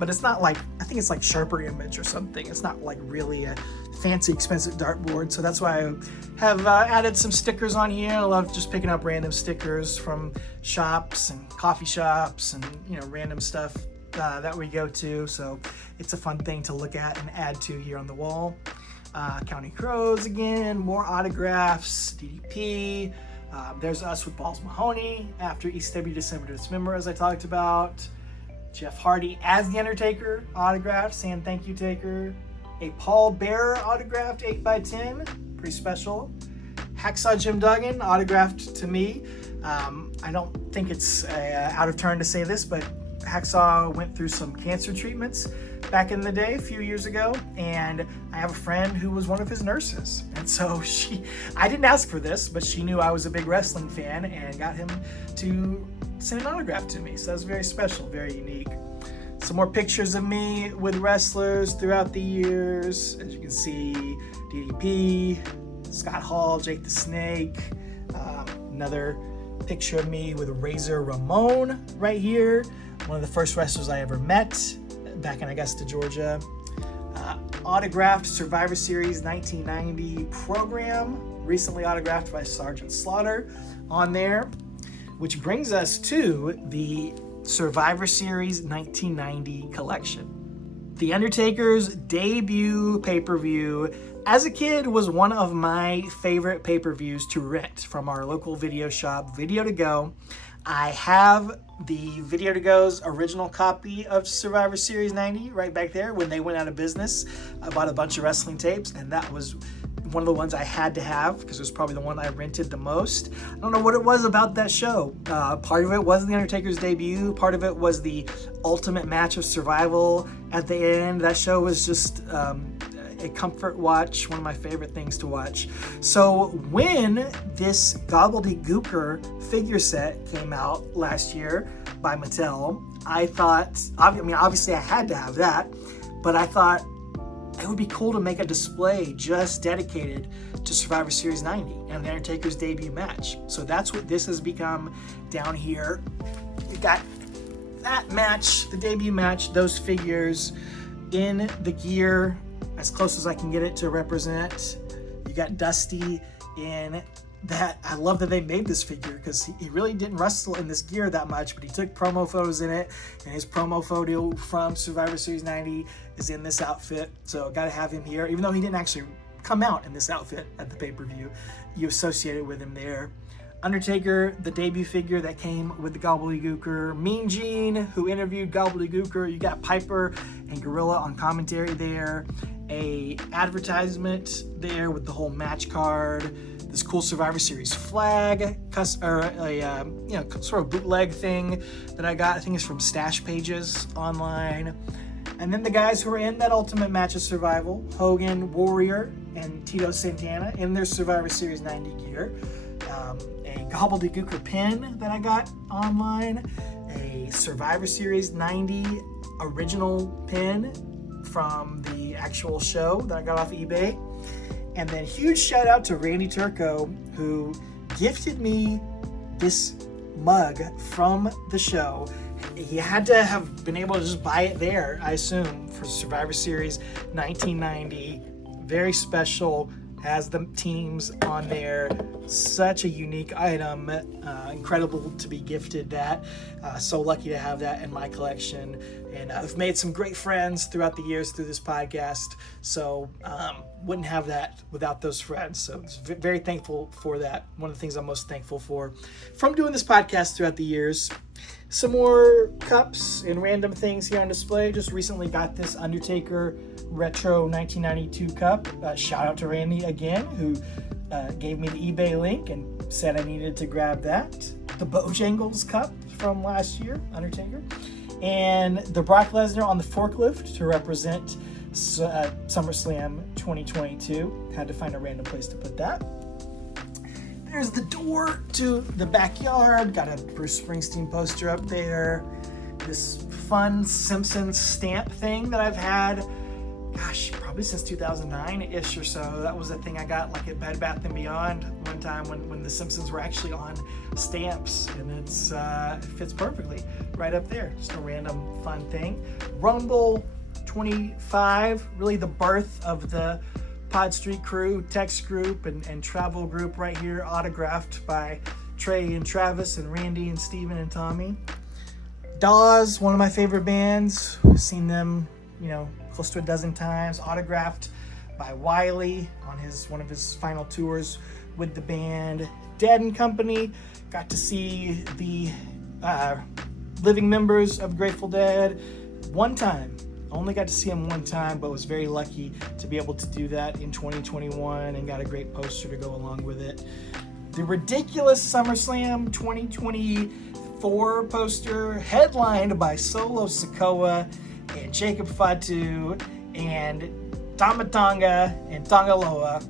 but it's not like, I think it's like Sharper Image or something. It's not like really a fancy, expensive dartboard. So that's why I have added some stickers on here. I love just picking up random stickers from shops and coffee shops and random stuff that we go to. So it's a fun thing to look at and add to here on the wall. County Crows again, more autographs, DDP. There's us with Balls Mahoney after ECW December to Dismember, as I talked about. Jeff Hardy as The Undertaker, autographed, saying thank you, Taker. A Paul Bearer autographed 8x10, pretty special. Hacksaw Jim Duggan, autographed to me. I don't think it's out of turn to say this, but Hacksaw went through some cancer treatments back in the day, a few years ago, and I have a friend who was one of his nurses, and so I didn't ask for this, but she knew I was a big wrestling fan and got him to send an autograph to me. So that was very special, very unique. Some more pictures of me with wrestlers throughout the years. As you can see, DDP, Scott Hall, Jake the Snake. Another picture of me with Razor Ramon right here. One of the first wrestlers I ever met back in Augusta, Georgia. Autographed Survivor Series 1990 program, recently autographed by Sergeant Slaughter on there, which brings us to the Survivor Series 1990 collection. The Undertaker's debut pay-per-view, as a kid, was one of my favorite pay-per-views to rent from our local video shop, Video to Go. I have the Video to Go's original copy of Survivor Series 90 right back there when they went out of business. I bought a bunch of wrestling tapes, and that was one of the ones I had to have because it was probably the one I rented the most. I don't know what it was about that show. Part of it was The Undertaker's debut. Part of it was the ultimate match of survival at the end. That show was just a comfort watch, one of my favorite things to watch. So when this gobbledygooker figure set came out last year by Mattel, I thought, obviously I had to have that, but I thought it would be cool to make a display just dedicated to Survivor Series 90 and The Undertaker's debut match. So that's what this has become down here. You got that match, the debut match, those figures in the gear as close as I can get it to represent. You got Dusty in that. I love that they made this figure because he really didn't wrestle in this gear that much, but he took promo photos in it, and his promo photo from Survivor Series 90 is in this outfit. So gotta have him here, even though he didn't actually come out in this outfit at the pay-per-view. You associated with him there. Undertaker, the debut figure that came with the Gobbledygooker. Mean Gene, who interviewed Gobbledygooker. You got Piper and Gorilla on commentary there. A advertisement there with the whole match card. This cool Survivor Series flag, or a sort of bootleg thing that I got. I think it's from Stash Pages online. And then the guys who are in that Ultimate Match of Survival, Hogan, Warrior, and Tito Santana in their Survivor Series 90 gear. A Gobbledygooker pin that I got online, a Survivor Series 90 original pin from the actual show that I got off eBay. And then huge shout out to Randy Turco, who gifted me this mug from the show. He had to have been able to just buy it there, I assume, for Survivor Series 1990. Very special, has the teams on there. Such a unique item. Incredible to be gifted that. So lucky to have that in my collection. And I've made some great friends throughout the years through this podcast. So wouldn't have that without those friends. So very thankful for that. One of the things I'm most thankful for from doing this podcast throughout the years. Some more cups and random things here on display. Just recently got this Undertaker Retro 1992 cup. Shout out to Randy again, who gave me the eBay link and said I needed to grab that. The Bojangles cup from last year, Undertaker. And the Brock Lesnar on the forklift to represent SummerSlam 2022. Had to find a random place to put that. There's the door to the backyard. Got a Bruce Springsteen poster up there. This fun Simpsons stamp thing that I've had, gosh, probably since 2009-ish or so. That was a thing I got like at Bed Bath & Beyond one time when the Simpsons were actually on stamps, and it fits perfectly right up there. Just a random fun thing. Rumble 25, really the birth of the Pod Street Crew text group and travel group right here, autographed by Trey and Travis and Randy and Steven and Tommy. Dawes, one of my favorite bands. Seen them, close to a dozen times. Autographed by Wiley on one of his final tours with the band. Dead and Company, got to see the living members of Grateful Dead one time. Only got to see him one time, but was very lucky to be able to do that in 2021 and got a great poster to go along with it. The ridiculous SummerSlam 2024 poster, headlined by Solo Sikoa and Jacob Fatu and Tama Tonga and Tongaloa,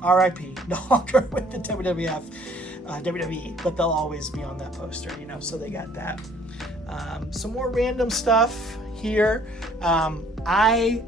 R.I.P. No longer with the WWE, but they'll always be on that poster, so they got that. Some more random stuff here. I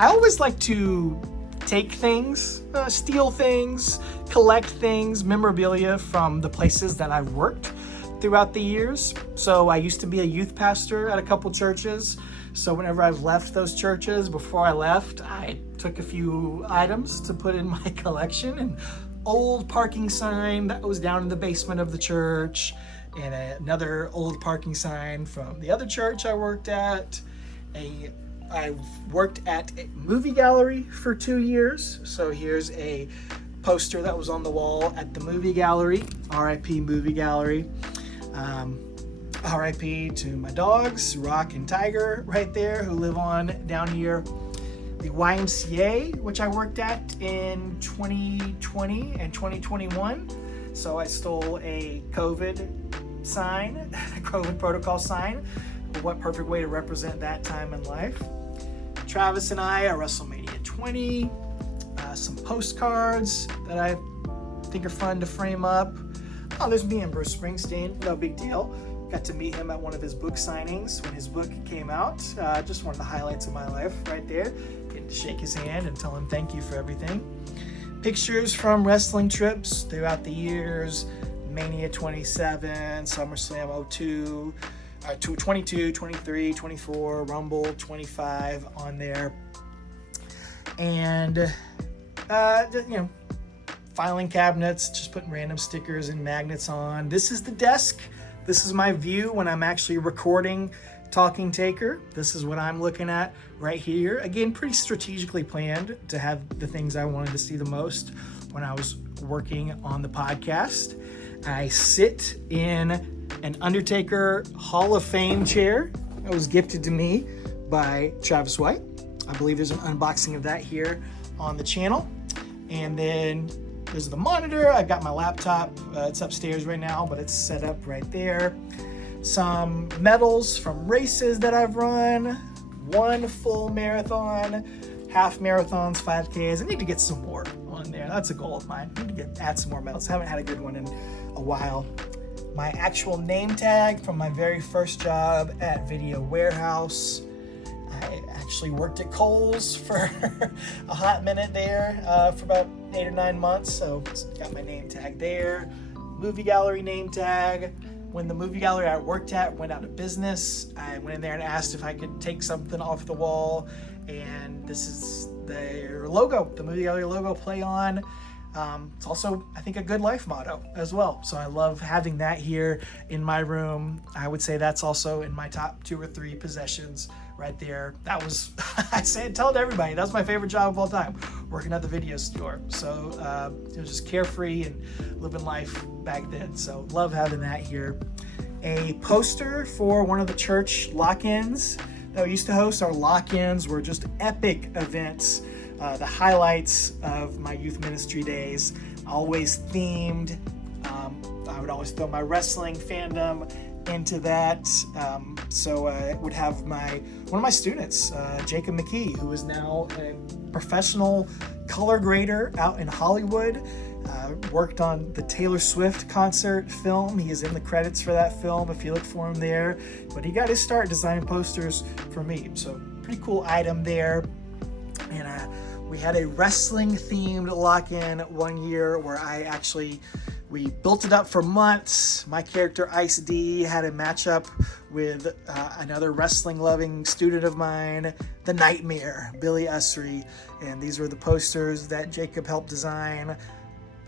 always like to take things, steal things, collect things, memorabilia from the places that I've worked throughout the years. So I used to be a youth pastor at a couple churches. So whenever I've left those churches, before I left, I took a few items to put in my collection. An old parking sign that was down in the basement of the church, and another old parking sign from the other church I worked at, I worked at a movie gallery for 2 years. So here's a poster that was on the wall at the movie gallery, RIP movie gallery. RIP to my dogs, Rock and Tiger right there, who live on down here. The YMCA, which I worked at in 2020 and 2021. So I stole a COVID sign, a COVID protocol sign. What perfect way to represent that time in life. Travis and I at WrestleMania 20. Some postcards that I think are fun to frame up. Oh, there's me and Bruce Springsteen, no big deal. Got to meet him at one of his book signings when his book came out. Just one of the highlights of my life right there. Getting to shake his hand and tell him thank you for everything. Pictures from wrestling trips throughout the years. Mania 27, SummerSlam 02, 22, 23, 24, Rumble 25 on there. And, filing cabinets, just putting random stickers and magnets on. This is the desk. This is my view when I'm actually recording Talking Taker. This is what I'm looking at right here. Again, pretty strategically planned to have the things I wanted to see the most when I was working on the podcast. I sit in an Undertaker Hall of Fame chair that was gifted to me by Travis White. I believe there's an unboxing of that here on the channel. And then there's the monitor. I've got my laptop. It's upstairs right now, but it's set up right there. Some medals from races that I've run. 1 full marathon, half marathons, 5Ks. I need to get some more on there. That's a goal of mine. I need to add some more medals. Haven't had a good one in a while. My actual name tag from my very first job at Video Warehouse. I actually worked at Kohl's for a hot minute there for about 8 or 9 months. So got my name tag there. Movie gallery name tag. When the movie gallery I worked at went out of business, I went in there and asked if I could take something off the wall. And this is their logo, the movie gallery logo, play on. It's also, I think, a good life motto as well. So I love having that here in my room. I would say that's also in my top 2 or 3 possessions right there. That was, tell it to everybody, that was my favorite job of all time, working at the video store. So it was just carefree and living life back then. So love having that here. A poster for one of the church lock-ins that we used to host. Our lock-ins were just epic events. The highlights of my youth ministry days, always themed. I would always throw my wrestling fandom into that. So I would have one of my students, Jacob McKee, who is now a professional color grader out in Hollywood. Worked on the Taylor Swift concert film. He is in the credits for that film if you look for him there. But he got his start designing posters for me. So pretty cool item there. And we had a wrestling themed lock-in one year where we built it up for months. My character Ice D had a matchup with another wrestling loving student of mine, the Nightmare, Billy Usry. And these were the posters that Jacob helped design.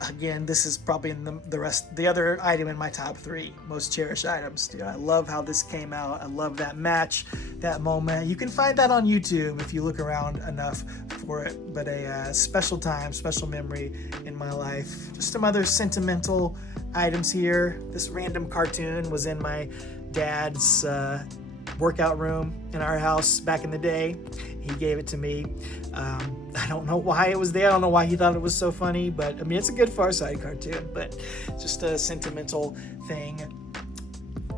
Again, this is probably in the other item in my top 3 most cherished items. Dude, I love how this came out. I love that match, that moment. You can find that on YouTube if you look around enough for it. But a special time, special memory in my life. Just some other sentimental items here. This random cartoon was in my dad's workout room in our house back in the day. He gave it to me. I don't know why it was there. I don't know why he thought it was so funny, but I mean, it's a good Far Side cartoon, but just a sentimental thing.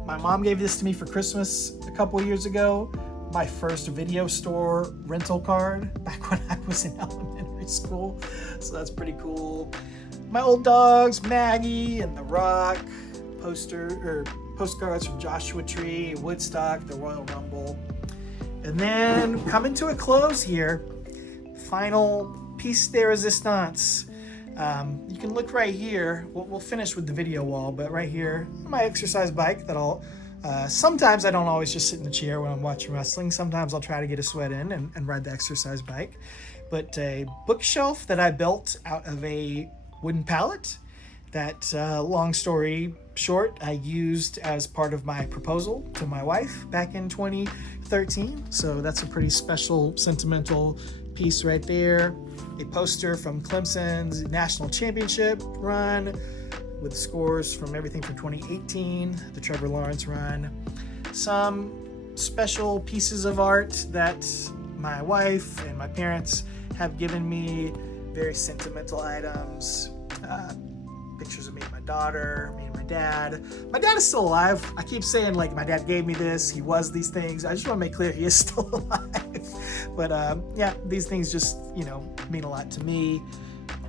My mom gave this to me for Christmas a couple years ago. My first video store rental card back when I was in elementary school. So that's pretty cool. My old dogs, Maggie and The Rock, postcards from Joshua Tree, Woodstock, the Royal Rumble. And then coming to a close here, final piece de resistance. You can look right here. We'll finish with the video wall, but right here, my exercise bike that sometimes I don't always just sit in the chair when I'm watching wrestling. Sometimes I'll try to get a sweat in and ride the exercise bike. But a bookshelf that I built out of a wooden pallet that, long story short, I used as part of my proposal to my wife back in 2013. So that's a pretty special, sentimental piece right there. A poster from Clemson's national championship run with scores from everything from 2018, the Trevor Lawrence run. Some special pieces of art that my wife and my parents have given me, very sentimental items, pictures of me and my daughter, me and my dad. My dad is still alive. I keep saying like my dad gave me this, he was these things. I just want to make clear he is still alive. But yeah, these things just, mean a lot to me.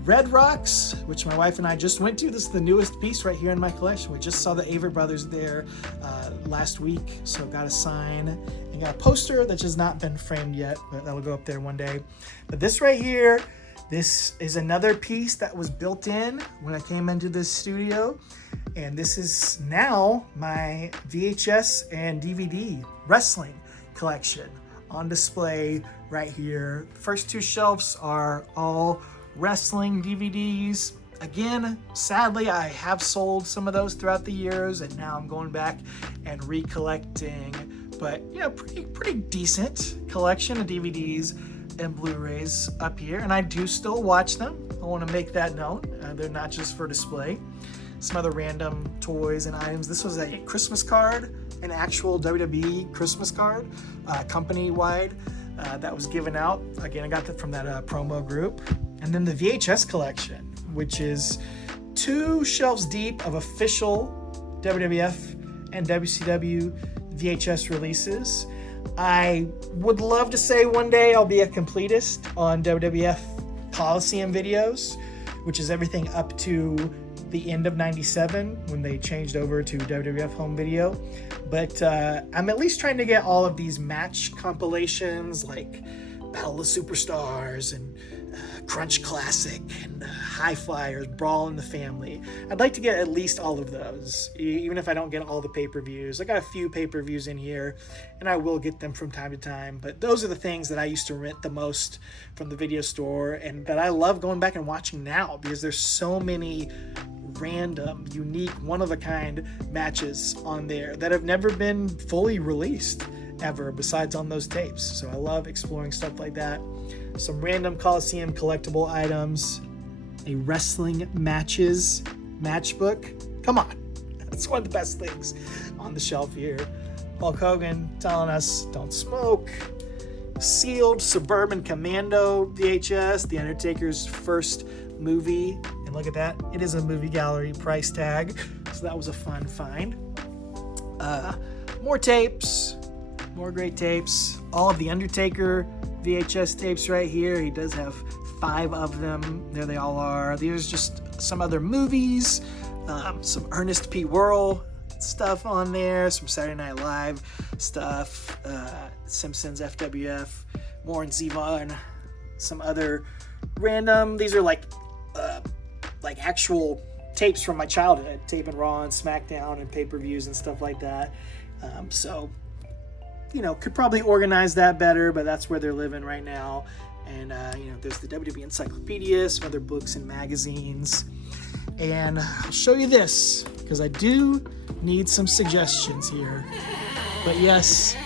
Red Rocks, which my wife and I just went to. This is the newest piece right here in my collection. We just saw the Avery brothers there last week, so got a sign and got a poster that has not been framed yet, but that'll go up there one day. But this right here, this is another piece that was built in when I came into this studio, and this is now my VHS and DVD wrestling collection on display right here. The first two shelves are all wrestling DVDs. Again, sadly, I have sold some of those throughout the years, and now I'm going back and recollecting. But pretty decent collection of DVDs and Blu-rays up here, and I do still watch them. I want to make that known. They're not just for display. Some other random toys and items. This was a Christmas card, an actual WWE Christmas card, company-wide, that was given out. Again, I got that from that promo group. And then the VHS collection, which is 2 shelves deep of official WWF and WCW VHS releases. I would love to say one day I'll be a completist on WWF Coliseum videos, which is everything up to the end of 97 when they changed over to WWF Home Video. But I'm at least trying to get all of these match compilations like Battle of Superstars and Crunch Classic and High Flyers, Brawl in the Family. I'd like to get at least all of those, even if I don't get all the pay-per-views. I got a few pay-per-views in here, and I will get them from time to time. But those are the things that I used to rent the most from the video store, and that I love going back and watching now because there's so many random, unique, one-of-a-kind matches on there that have never been fully released ever besides on those tapes. So I love exploring stuff like that. Some random Coliseum collectible items, a wrestling matches matchbook. Come on, that's one of the best things on the shelf here. Hulk Hogan telling us don't smoke. Sealed Suburban Commando VHS, The Undertaker's first movie. And look at that, it is a movie gallery price tag. So that was a fun find. More tapes, more great tapes. All of the Undertaker VHS tapes right here. He does have 5 of them. There they all are. There's just some other movies, some Ernest P. Worrell stuff on there, some Saturday Night Live stuff, Simpsons, FWF, Warren Zevon, some other random. These are like actual tapes from my childhood, taping Raw and SmackDown and pay-per-views and stuff like that. So could probably organize that better, but that's where they're living right now. And, there's the WWE Encyclopedia, some other books and magazines. And I'll show you this, because I do need some suggestions here. But yes,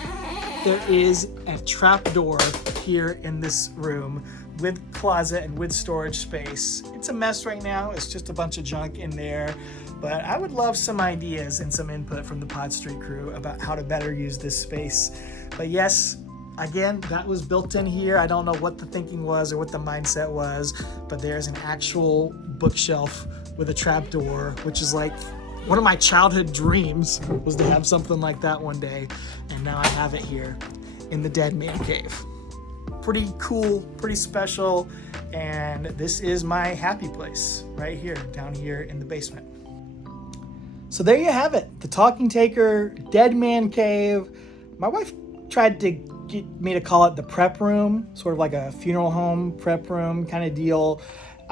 there is a trapdoor here in this room with closet and with storage space. It's a mess right now. It's just a bunch of junk in there. But I would love some ideas and some input from the Pod Street crew about how to better use this space. But yes, again, that was built in here. I don't know what the thinking was or what the mindset was, but there's an actual bookshelf with a trapdoor, which is like one of my childhood dreams was to have something like that one day. And now I have it here in the Dead Man Cave. Pretty cool, pretty special. And this is my happy place right here, down here in the basement. So there you have it, the Talking Taker Dead Man Cave. My wife tried to get me to call it the prep room, sort of like a funeral home prep room kind of deal,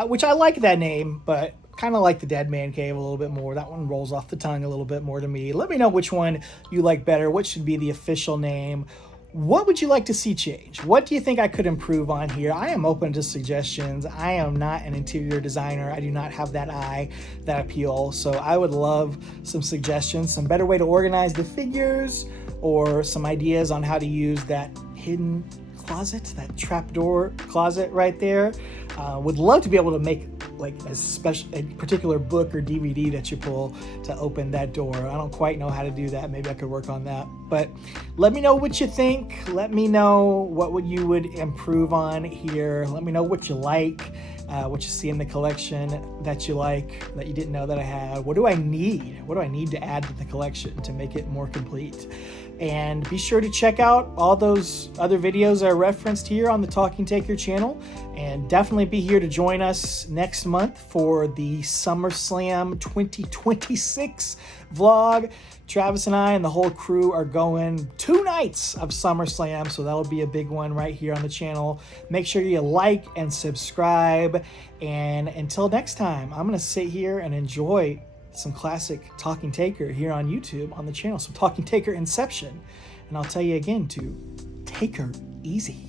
which I like that name, but kind of like the Dead Man Cave a little bit more. That one rolls off the tongue a little bit more to me. Let me know which one you like better, what should be the official name. what would you like to see change? What do you think I could improve on here? I am open to suggestions. I am not an interior designer. I do not have that eye, that appeal. So I would love some suggestions, some better way to organize the figures, or some ideas on how to use that hidden closet, that trapdoor closet right there. Would love to be able to make like a particular book or DVD that you pull to open that door. I don't quite know how to do that. Maybe I could work on that. But let me know what you think. Let me know what you would improve on here. Let me know what you like, what you see in the collection that you like, that you didn't know that I had. What do I need? What do I need to add to the collection to make it more complete? And be sure to check out all those other videos I referenced here on the Talking Taker channel. And definitely be here to join us next month for the SummerSlam 2026 vlog. Travis and I and the whole crew are going 2 nights of SummerSlam, so that'll be a big one right here on the channel. Make sure you like and subscribe. And until next time, I'm going to sit here and enjoy some classic Talking Taker here on YouTube on the channel, some Talking Taker Inception. And I'll tell you again to take her easy.